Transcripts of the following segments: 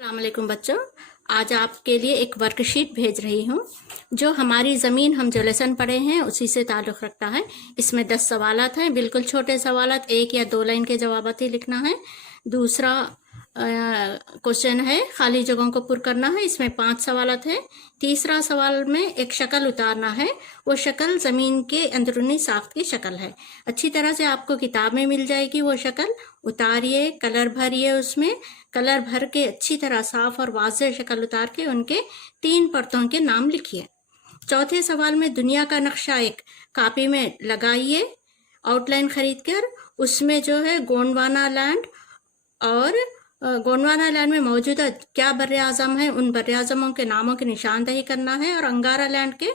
अस्सलाम वालेकुम बच्चों, आज आपके लिए एक वर्कशीट भेज रही हूँ जो हमारी ज़मीन हम जो लेसन पढ़े हैं उसी से ताल्लुक़ रखता है। इसमें 10 सवालात हैं, बिल्कुल छोटे सवालात, 1 या 2 लाइन के जवाबात ही लिखना है। दूसरा क्वेश्चन है खाली जगहों को पुर करना है, इसमें 5 सवालात हैं। तीसरा सवाल में एक शक्ल उतारना है, वो शक्ल ज़मीन के अंदरूनी साख्त की शक्ल है। अच्छी तरह से आपको किताब में मिल जाएगी वो शक्ल, उतारिए, कलर भरिए, उसमें कलर भर के अच्छी तरह साफ और वाज़ेह शक्ल उतार के उनके 3 परतों के नाम लिखिए। चौथे सवाल में दुनिया का नक्शा एक कापी में लगाइए आउटलाइन खरीद कर, उसमें जो है गोंडवाना लैंड और गोंडवाना लैंड में मौजूदा क्या बर्रे आज़म है उन बर्रे आज़मों के नामों की निशानदही करना है, और अंगारा लैंड के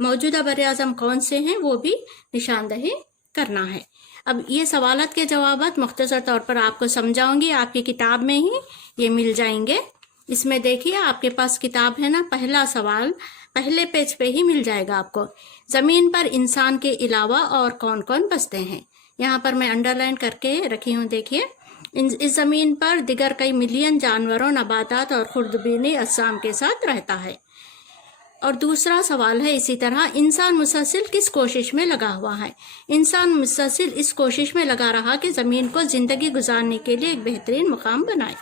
मौजूदा बर्रे आज़म कौन से हैं वो भी निशानदही करना है। अब ये सवालात के जवाबात मुख्तसर तौर पर आपको समझाऊंगी, आपकी किताब में ही ये मिल जाएंगे। इसमें देखिए आपके पास किताब है ना, पहला सवाल पहले पेज पे ही मिल जाएगा आपको। ज़मीन पर इंसान के अलावा और कौन कौन बसते हैं, यहाँ पर मैं अंडरलाइन करके रखी हूँ। देखिए इस ज़मीन पर दिगर कई मिलियन जानवरों, नबातात और खुर्दबीनी अज़साम के साथ रहता है। और दूसरा सवाल है इसी तरह, इंसान मुसलसिल किस कोशिश में लगा हुआ है। इंसान मुसलसिल इस कोशिश में लगा रहा कि ज़मीन को ज़िंदगी गुजारने के लिए एक बेहतरीन मुकाम बनाए।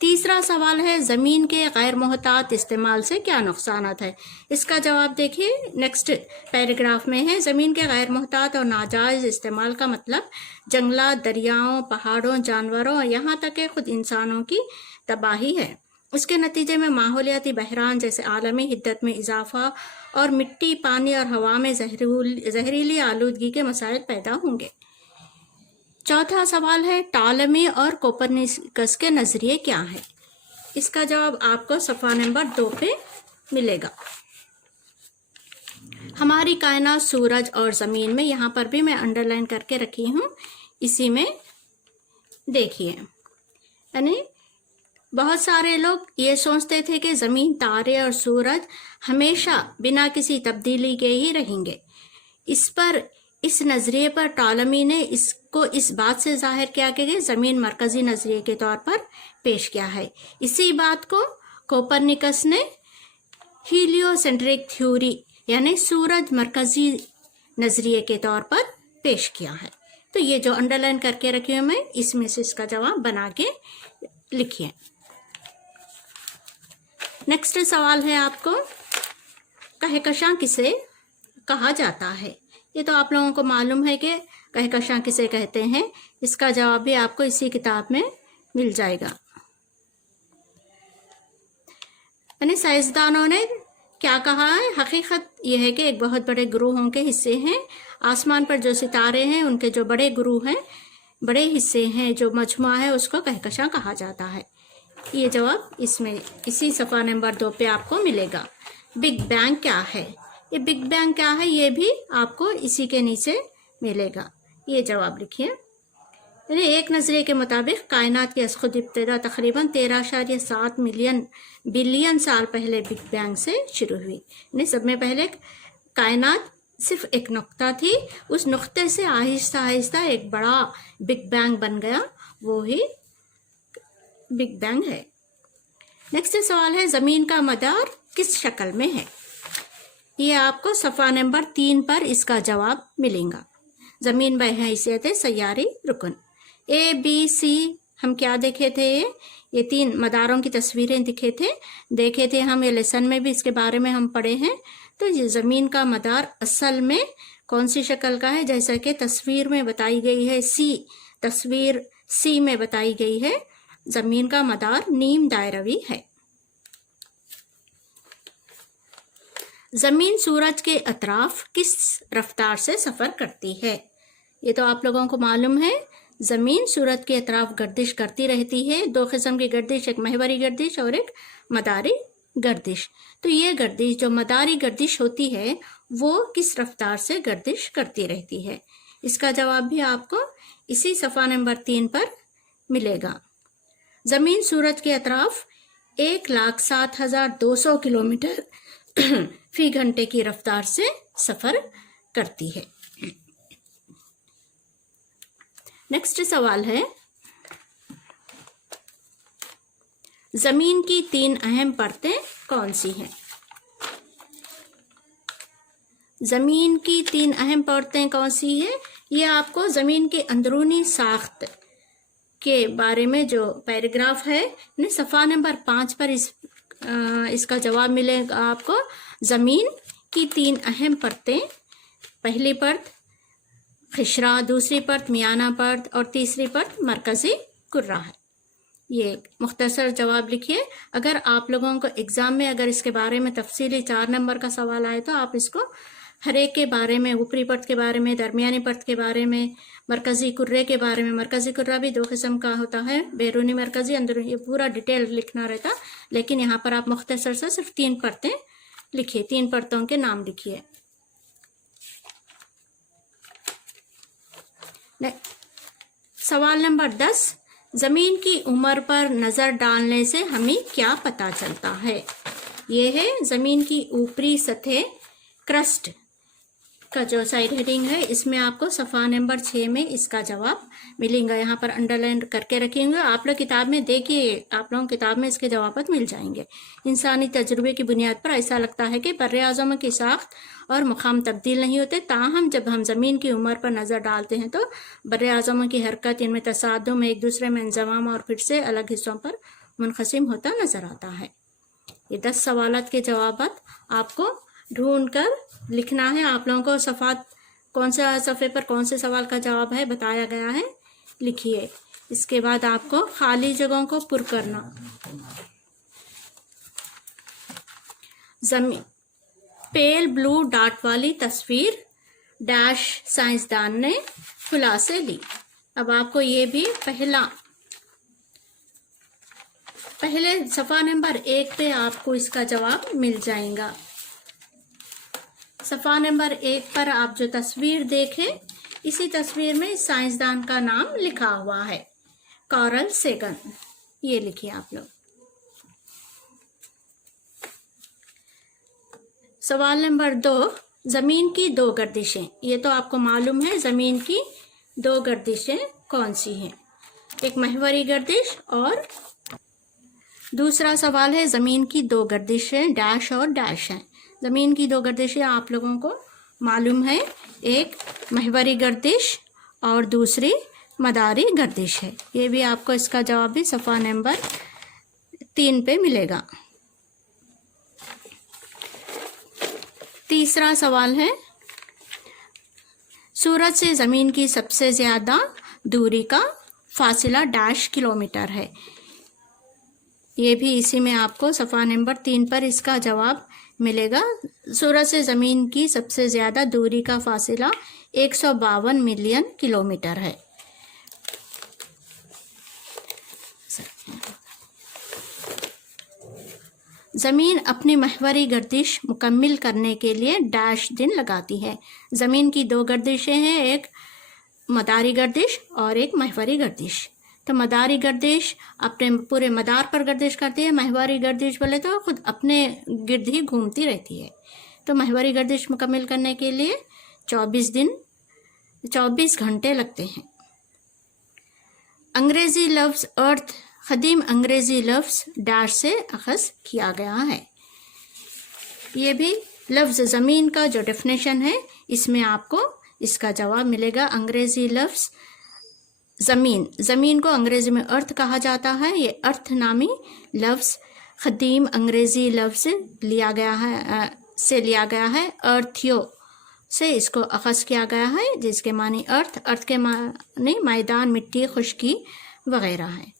तीसरा सवाल है, ज़मीन के गैर मोहतात इस्तेमाल से क्या नुकसानात है। इसका जवाब देखिए नेक्स्ट पैराग्राफ में है। ज़मीन के गैर मोहतात और नाजायज़ इस्तेमाल का मतलब जंगलात, दरियाओं, पहाड़ों, जानवरों और यहाँ तक कि खुद इंसानों की तबाही है। इसके नतीजे में माहौलियाती बहरान जैसे आलमी हिद्दत में इजाफा और मिट्टी, पानी और हवा में जहरीली आलूदगी के मसाइल पैदा होंगे। चौथा सवाल है, टॉलमी और कोपरनिकस के नज़रिए क्या है। इसका जवाब आपको सफ़ा नंबर 2 पे मिलेगा। हमारी कायनात सूरज और ज़मीन में, यहाँ पर भी मैं अंडरलाइन करके रखी हूँ, इसी में देखिए, यानी बहुत सारे लोग ये सोचते थे कि ज़मीन, तारे और सूरज हमेशा बिना किसी तब्दीली के ही रहेंगे। इस नज़रिए पर टॉलमी ने इसको इस बात से जाहिर किया कि ज़मीन मरकज़ी नज़रिए के तौर पर पेश किया है। इसी बात को कोपरनिकस ने हीलियोसेंट्रिक थ्योरी यानी सूरज मरकज़ी नज़रिए के तौर पर पेश किया है। तो ये जो अंडरलाइन करके रखी हूँ मैं, इसमें से इसका जवाब बना के लिखिए। नेक्स्ट सवाल है आपको, कहकशां किसे कहा जाता है। ये तो आप लोगों को मालूम है कि कहकशां किसे कहते हैं। इसका जवाब भी आपको इसी किताब में मिल जाएगा। यानी साइंसदानों ने क्या कहा है, हकीकत यह है कि एक बहुत बड़े ग्रोहों के हिस्से हैं। आसमान पर जो सितारे हैं उनके जो बड़े ग्रोह हैं, बड़े हिस्से हैं, जो मजमुआ है, उसको कहकशां कहा जाता है। ये जवाब इसमें इसी सफ़ा नंबर 2 पे आपको मिलेगा। बिग बैंग क्या है, ये बिग बैंग क्या है ये भी आपको इसी के नीचे मिलेगा। ये जवाब लिखिए। यानी एक नज़रिए के मुताबिक कायनात की खुद इब्तिदा तकरीबन 13.7 बिलियन साल पहले बिग बैंग से शुरू हुई। यानी सब में पहले कायनात सिर्फ एक नुक्ता थी, उस नुक्ते से आहिस्ता आहिस्ता एक बड़ा बिग बैंग बन गया, वो ही बिग बैंग है। नेक्स्ट सवाल है, ज़मीन का मदार किस शक्ल में है। ये आपको सफ़ा नंबर 3 पर इसका जवाब मिलेगा। ज़मीन बहैसियत सैयारी रुकन ए बी सी हम क्या देखे थे, ये 3 मदारों की तस्वीरें देखे थे हम, ये लेसन में भी इसके बारे में हम पढ़े हैं। तो ये ज़मीन का मदार असल में कौन सी शक्ल का है, जैसा कि तस्वीर में बताई गई है, तस्वीर सी में बताई गई है। ज़मीन का मदार नीम दायरवी है। ज़मीन सूरज के अतराफ किस रफ्तार से सफ़र करती है। ये तो आप लोगों को मालूम है, ज़मीन सूरज के अतराफ गर्दिश करती रहती है। 2 किस्म की गर्दिश, एक महवरी गर्दिश और एक मदारी गर्दिश। तो ये गर्दिश जो मदारी गर्दिश होती है वो किस रफ्तार से गर्दिश करती रहती है। इसका जवाब भी आपको इसी सफ़ा नंबर 3 पर मिलेगा। ज़मीन सूरज के अतराफ 1,07,200 किलोमीटर फी घंटे की रफ्तार से सफ़र करती है। नेक्स्ट सवाल है, زمین کی 3 اہم پرتیں کون سی ہیں؟ زمین کی 3 اہم پرتیں کون سی ہیں؟ یہ آپ کو زمین کے اندرونی ساخت کے بارے میں جو پیراگراف ہے صفحہ نمبر 5 پر اس کا جواب ملے گا آپ کو۔ زمین کی 3 اہم پرتیں، پہلی پرت خشرہ، دوسری پرت میانہ پرت اور تیسری پرت مرکزی کرہ ہے۔ یہ مختصر جواب لکھیے۔ اگر آپ لوگوں کو ایگزام میں اگر اس کے بارے میں تفصیلی 4 نمبر کا سوال آئے تو آپ اس کو ہر ایک کے بارے میں، اوپری پرت کے بارے میں، درمیانی پرت کے بارے میں، مرکزی کرے کے بارے میں، مرکزی کرہ بھی 2 قسم کا ہوتا ہے، بیرونی مرکزی، اندرونی، یہ پورا ڈیٹیل لکھنا رہتا، لیکن یہاں پر آپ مختصر سے صرف 3 پرتیں لکھیے، 3 پرتوں کے نام لکھیے۔ سوال نمبر 10، زمین کی عمر پر نظر ڈالنے سے ہمیں کیا پتہ چلتا ہے؟ یہ ہے زمین کی اوپری سطح، کرسٹ کا جو سائڈ ہیڈنگ ہے، اس میں آپ کو صفحہ نمبر 6 میں اس کا جواب ملیں گا۔ یہاں پر انڈر لائن کر کے رکھیں گے، آپ لوگ کتاب میں دیکھیے، آپ لوگوں کتاب میں اس کے جوابات مل جائیں گے۔ انسانی تجربے کی بنیاد پر ایسا لگتا ہے کہ بر اعظموں کی ساخت اور مقام تبدیل نہیں ہوتے، تاہم جب ہم زمین کی عمر پر نظر ڈالتے ہیں تو بر اعظموں کی حرکت، ان میں تصادم، ایک دوسرے میں انضمام اور پھر سے الگ حصوں پر منقسم ہوتا نظر آتا ہے۔ یہ 10 سوالات کے جوابات آپ کو ڈھونڈ کر لکھنا ہے۔ آپ لوگوں کو صفحات کون سے صفحے پر کون سے سوال کا جواب ہے بتایا گیا ہے، لکھیے۔ اس کے بعد آپ کو خالی جگہوں کو پر کرنا۔ زمین پیل بلو ڈاٹ والی تصویر ڈیش سائنسدان نے خلا سے لی۔ اب آپ کو یہ بھی پہلے صفحہ نمبر 1 پہ آپ کو اس کا جواب مل جائے گا۔ صفحہ نمبر 1 پر آپ جو تصویر دیکھیں، اسی تصویر میں سائنسدان کا نام لکھا ہوا ہے، کارل سیگن۔ یہ لکھیے آپ لوگ۔ سوال نمبر 2، زمین کی 2 گردشیں۔ یہ تو آپ کو معلوم ہے زمین کی 2 گردشیں کون سی ہیں، ایک محوری گردش اور دوسرا سوال ہے زمین کی 2 گردشیں ڈیش اور ڈیش ہیں۔ زمین کی 2 گردشیں آپ لوگوں کو معلوم ہے، ایک محوری گردش اور دوسری مداری گردش ہے۔ یہ بھی آپ کو اس کا جواب بھی صفحہ نمبر 3 پہ ملے گا۔ تیسرا سوال ہے، سورج سے زمین کی سب سے زیادہ دوری کا فاصلہ ڈیش کلومیٹر ہے۔ یہ بھی اسی میں آپ کو صفحہ نمبر 3 پر اس کا جواب ملے گا۔ سورج سے زمین کی سب سے زیادہ دوری کا فاصلہ 152 ملین کلومیٹر ہے۔ زمین اپنی محوری گردش مکمل کرنے کے لیے ڈیش دن لگاتی ہے۔ زمین کی 2 گردشیں ہیں، ایک مداری گردش اور ایک محوری گردش۔ تو مداری گردش اپنے پورے مدار پر گردش کرتی ہے، محوری گردش بولے تو خود اپنے گرد ہی گھومتی رہتی ہے۔ تو محوری گردش مکمل کرنے کے لیے 24 گھنٹے لگتے ہیں۔ انگریزی لفظ ارتھ قدیم انگریزی لفظ ڈیش سے اخذ کیا گیا ہے۔ یہ بھی لفظ زمین کا جو ڈیفینیشن ہے، اس میں آپ کو اس کا جواب ملے گا۔ انگریزی لفظ زمین کو انگریزی میں ارتھ کہا جاتا ہے۔ یہ ارتھ نامی لفظ قدیم انگریزی لفظ لیا گیا ہے، ارتھیو سے اس کو اخذ کیا گیا ہے، جس کے معنی ارتھ کے معنی میدان، مٹی، خشکی وغیرہ ہے۔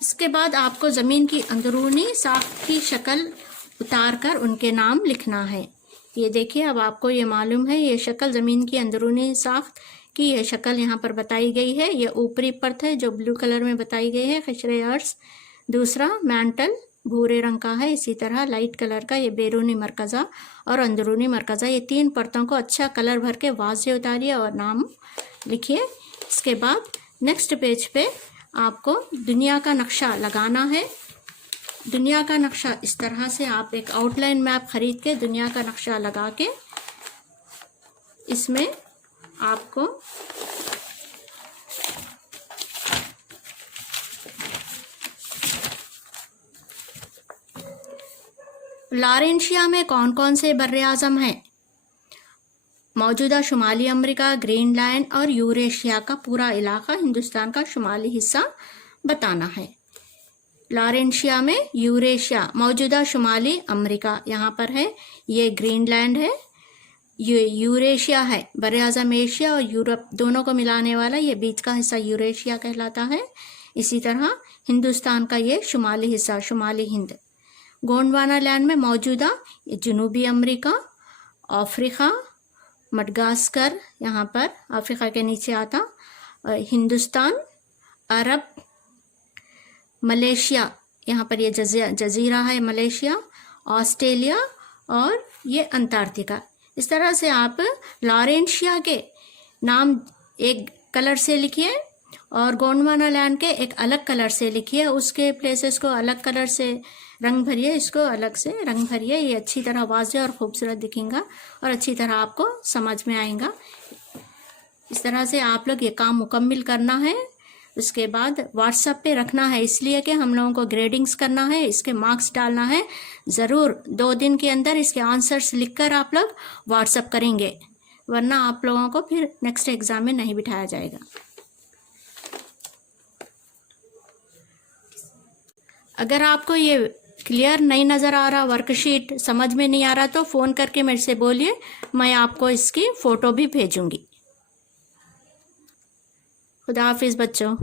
اس کے بعد آپ کو زمین کی اندرونی ساخت کی شکل اتار کر ان کے نام لکھنا ہے۔ یہ دیکھیے، اب آپ کو یہ معلوم ہے، یہ شکل زمین کی اندرونی ساخت کی یہ شکل یہاں پر بتائی گئی ہے۔ یہ اوپری پرت ہے جو بلو کلر میں بتائی گئی ہے، قشرِ ارض۔ دوسرا مینٹل بھورے رنگ کا ہے، اسی طرح لائٹ کلر کا یہ بیرونی مرکزہ اور اندرونی مرکزہ۔ یہ 3 پرتوں کو اچھا کلر بھر کے واضح اتاریے اور نام لکھیے۔ اس کے بعد نیکسٹ پیج پہ آپ کو دنیا کا نقشہ لگانا ہے۔ دنیا کا نقشہ اس طرح سے آپ ایک آؤٹ لائن میپ خرید کے دنیا کا نقشہ لگا کے اس میں آپ کو लॉरेंशिया में कौन कौन से बर्रे आज़म हैं? मौजूदा शुमाली अमेरिका, ग्रीनलैंड और यूरेशिया का पूरा इलाका, हिंदुस्तान का शुमाली हिस्सा बताना है। लॉरेंशिया में यूरेशिया, मौजूदा शुमाली अमेरिका यहाँ पर है, ये ग्रीनलैंड है, ये यूरेशिया है, बर्रे आज़म एशिया और यूरोप दोनों को मिलाने वाला ये बीच का हिस्सा यूरेशिया कहलाता है। इसी तरह हिंदुस्तान का ये शुमाली हिस्सा, शुमाली हिंद। गोंडवाना लैंड में मौजूदा जनूबी अमेरिका, अफ्रीका, मडगास्कर यहाँ पर अफ्रीका के नीचे आता, हिंदुस्तान, अरब, मलेशिया यहाँ पर ये जजीरा है मलेशिया, ऑस्ट्रेलिया और ये अंटार्कटिका। इस तरह से आप लॉरेंशिया के नाम एक कलर से लिखिए और गोंडवाना लैंड के एक अलग कलर से लिखिए, उसके प्लेसेस को अलग कलर से रंग भरिए, इसको अलग से रंग भरिए, ये अच्छी तरह वाज़ेह और खूबसूरत दिखेगा और अच्छी तरह आपको समझ में आएगा। इस तरह से आप लोग ये काम मुकम्मल करना है, उसके बाद व्हाट्सएप पे रखना है, इसलिए कि हम लोगों को ग्रेडिंग्स करना है, इसके मार्क्स डालना है। ज़रूर 2 दिन के अंदर इसके आंसर्स लिखकर आप लोग व्हाट्सएप करेंगे, वरना आप लोगों को फिर नेक्स्ट एग्ज़ाम में नहीं बिठाया जाएगा। अगर आपको ये क्लियर नहीं नज़र आ रहा, वर्कशीट समझ में नहीं आ रहा, तो फ़ोन करके मेरे से बोलिए, मैं आपको इसकी फ़ोटो भी भेजूँगी। खुदा हाफिज़ बच्चों।